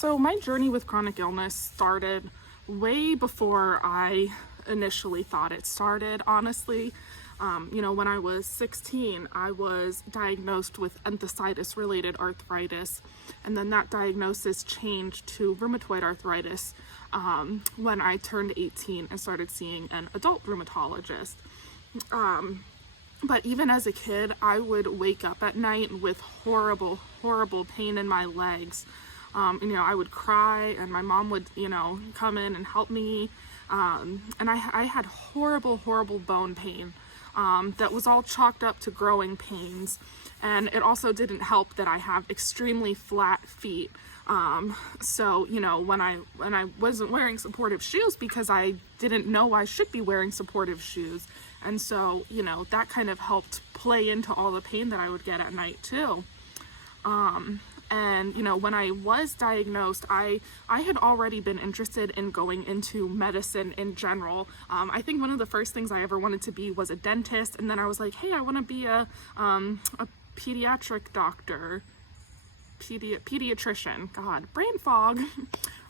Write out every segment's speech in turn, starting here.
So my journey with chronic illness started way before I initially thought it started, honestly. When I was 16, I was diagnosed with enthesitis-related arthritis, and then that diagnosis changed to rheumatoid arthritis when I turned 18 and started seeing an adult rheumatologist. But even as a kid, I would wake up at night with horrible, horrible pain in my legs. I would cry, and my mom would, come in and help me. And I had horrible, horrible bone pain that was all chalked up to growing pains. And it also didn't help that I have extremely flat feet. So when I wasn't wearing supportive shoes because I didn't know I should be wearing supportive shoes. And so, that kind of helped play into all the pain that I would get at night too. When I was diagnosed, I had already been interested in going into medicine in general. I think one of the first things I ever wanted to be was a dentist. And then I was like, hey, I want to be a pediatric doctor. Pediatrician, God, brain fog.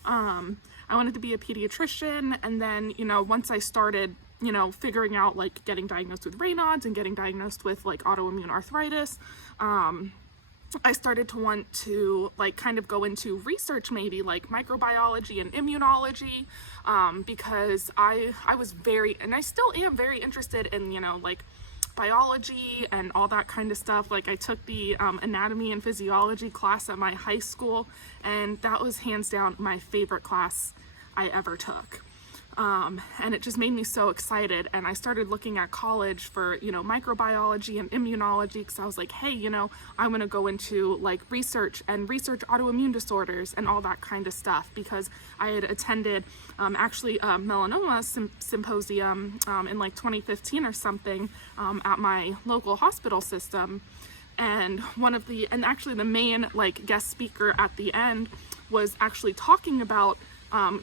I wanted to be a pediatrician, and then, once I started, figuring out, like, getting diagnosed with Raynaud's and getting diagnosed with, like, autoimmune arthritis, I started to want to, like, kind of go into research, maybe, like, microbiology and immunology, because I was very, and I still am very interested in, like, biology and all that kind of stuff. Like, I took the anatomy and physiology class at my high school, and that was hands down my favorite class I ever took. And it just made me so excited, and I started looking at college for, microbiology and immunology, because I was like, hey, I want to go into, like, research autoimmune disorders and all that kind of stuff, because I had attended actually a melanoma symposium in like 2015 or something at my local hospital system. And actually the main, like, guest speaker at the end was actually talking about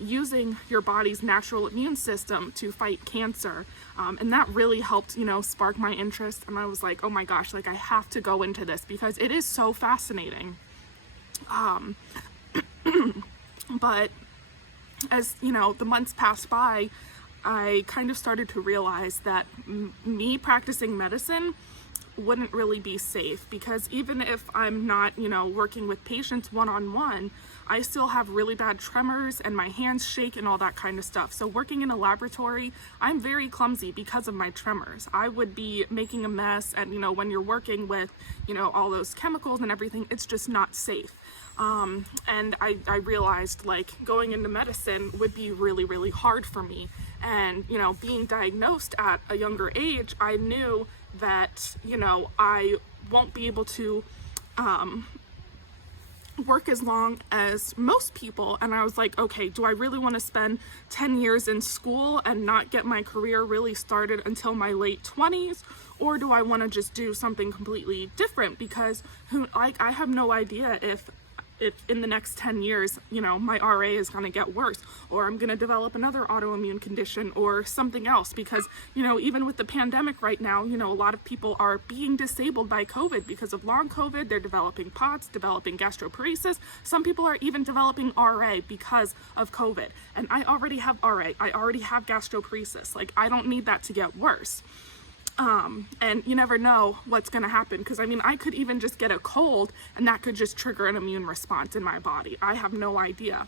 using your body's natural immune system to fight cancer. And that really helped, spark my interest. And I was like, oh my gosh, like, I have to go into this because it is so fascinating. But as, the months passed by, I kind of started to realize that me practicing medicine wouldn't really be safe, because even if I'm not, working with patients one-on-one, I still have really bad tremors and my hands shake and all that kind of stuff. So working in a laboratory, I'm very clumsy because of my tremors. I would be making a mess, and when you're working with, all those chemicals and everything, it's just not safe. And I realized, like, going into medicine would be really, really hard for me. And, being diagnosed at a younger age, I knew that, I won't be able to work as long as most people. And I was like, okay, do I really want to spend 10 years in school and not get my career really started until my late 20s? Or do I want to just do something completely different? Because I have no idea if in the next 10 years, my RA is going to get worse, or I'm going to develop another autoimmune condition or something else, because, even with the pandemic right now, a lot of people are being disabled by COVID because of long COVID. They're developing POTS, developing gastroparesis. Some people are even developing RA because of COVID. And I already have RA. I already have gastroparesis. Like, I don't need that to get worse. And you never know what's going to happen, because I could even just get a cold and that could just trigger an immune response in my body. I have no idea.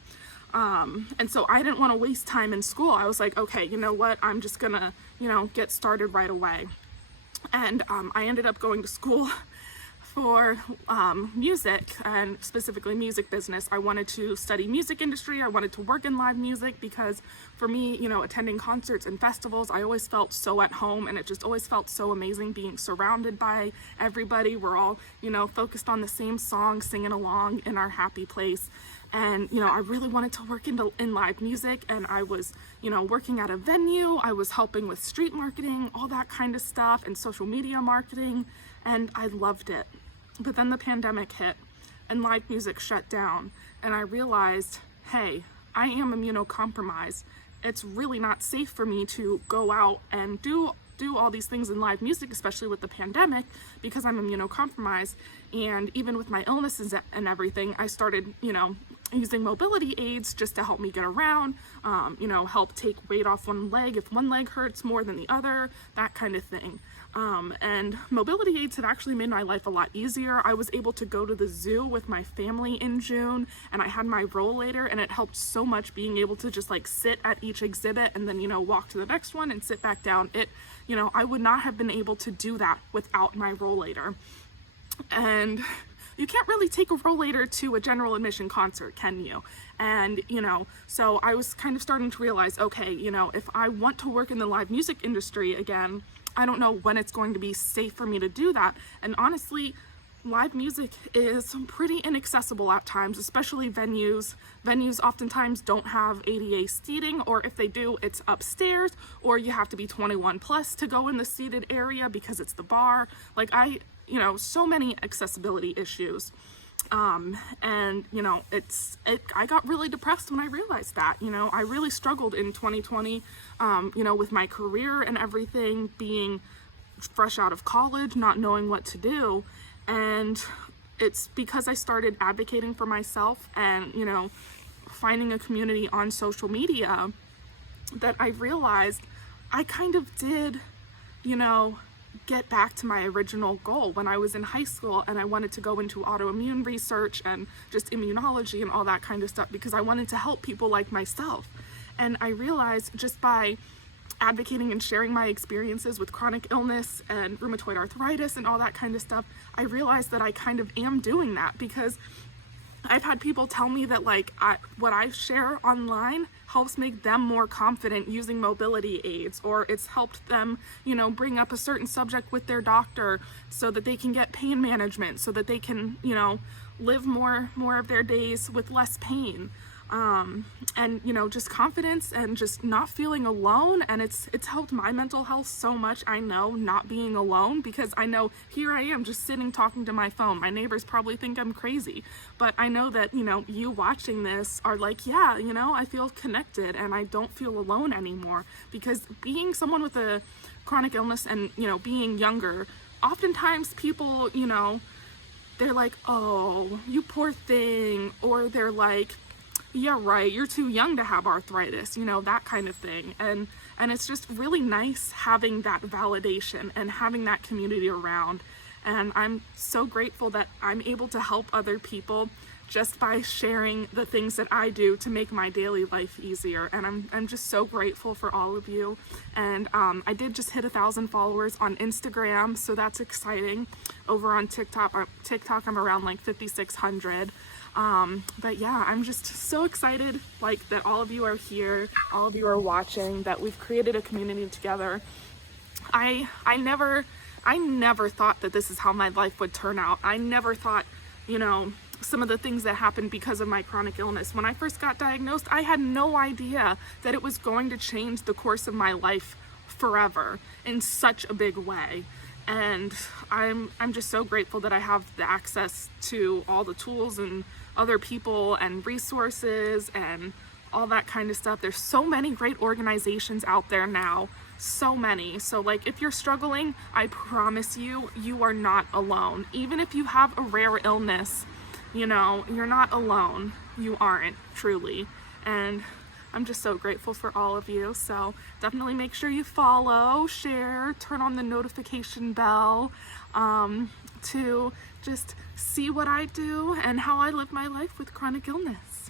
And so I didn't want to waste time in school. I was like, okay, you know what? I'm just gonna, get started right away. And I ended up going to school for music, and specifically music business. I wanted to study music industry. I wanted to work in live music, because for me, attending concerts and festivals, I always felt so at home, and it just always felt so amazing being surrounded by everybody. We're all, focused on the same song, singing along in our happy place. And, I really wanted to work in live music, and I was, working at a venue. I was helping with street marketing, all that kind of stuff, and social media marketing, and I loved it. But then the pandemic hit, and live music shut down, and I realized, hey, I am immunocompromised. It's really not safe for me to go out and do all these things in live music, especially with the pandemic, because I'm immunocompromised. And even with my illnesses and everything, I started, using mobility aids just to help me get around, help take weight off one leg if one leg hurts more than the other, that kind of thing. And mobility aids have actually made my life a lot easier. I was able to go to the zoo with my family in June, and I had my rollator, and it helped so much being able to just like sit at each exhibit and then, walk to the next one and sit back down. I would not have been able to do that without my rollator. And you can't really take a rollator to a general admission concert, can you? And, so I was kind of starting to realize, okay, if I want to work in the live music industry again, I don't know when it's going to be safe for me to do that. And honestly, live music is pretty inaccessible at times, especially venues. Venues oftentimes don't have ADA seating, or if they do, it's upstairs, or you have to be 21 plus to go in the seated area because it's the bar. So many accessibility issues. I got really depressed when I realized that. I really struggled in 2020, with my career and everything, being fresh out of college, not knowing what to do. And it's because I started advocating for myself and, finding a community on social media that I realized I kind of did, get back to my original goal when I was in high school, and I wanted to go into autoimmune research and just immunology and all that kind of stuff because I wanted to help people like myself. And I realized just by advocating and sharing my experiences with chronic illness and rheumatoid arthritis and all that kind of stuff, I realized that I kind of am doing that because I've had people tell me that what I share online helps make them more confident using mobility aids, or it's helped them, bring up a certain subject with their doctor so that they can get pain management, so that they can, live more of their days with less pain. Just confidence and just not feeling alone. And it's helped my mental health so much. I know, not being alone, because I know here I am just sitting talking to my phone. My neighbors probably think I'm crazy, but I know that, you watching this are like, yeah, I feel connected and I don't feel alone anymore, because being someone with a chronic illness and, being younger, oftentimes people, they're like, oh, you poor thing. Or they're like, yeah, right, you're too young to have arthritis, that kind of thing. And it's just really nice having that validation and having that community around. And I'm so grateful that I'm able to help other people just by sharing the things that I do to make my daily life easier. And I'm just so grateful for all of you. And I did just hit 1,000 followers on Instagram, so that's exciting. Over on TikTok I'm around 5,600. But yeah, I'm just so excited that all of you are here, all of you are watching, that we've created a community together. I never thought that this is how my life would turn out. I never thought, some of the things that happened because of my chronic illness. When I first got diagnosed, I had no idea that it was going to change the course of my life forever in such a big way. And I'm just so grateful that I have the access to all the tools and other people and resources and all that kind of stuff. There's so many great organizations out there now, so many. So if you're struggling, I promise you, you are not alone. Even if you have a rare illness, you're not alone. You aren't, truly. And I'm just so grateful for all of you. So definitely make sure you follow, share, turn on the notification bell, to just see what I do and how I live my life with chronic illness.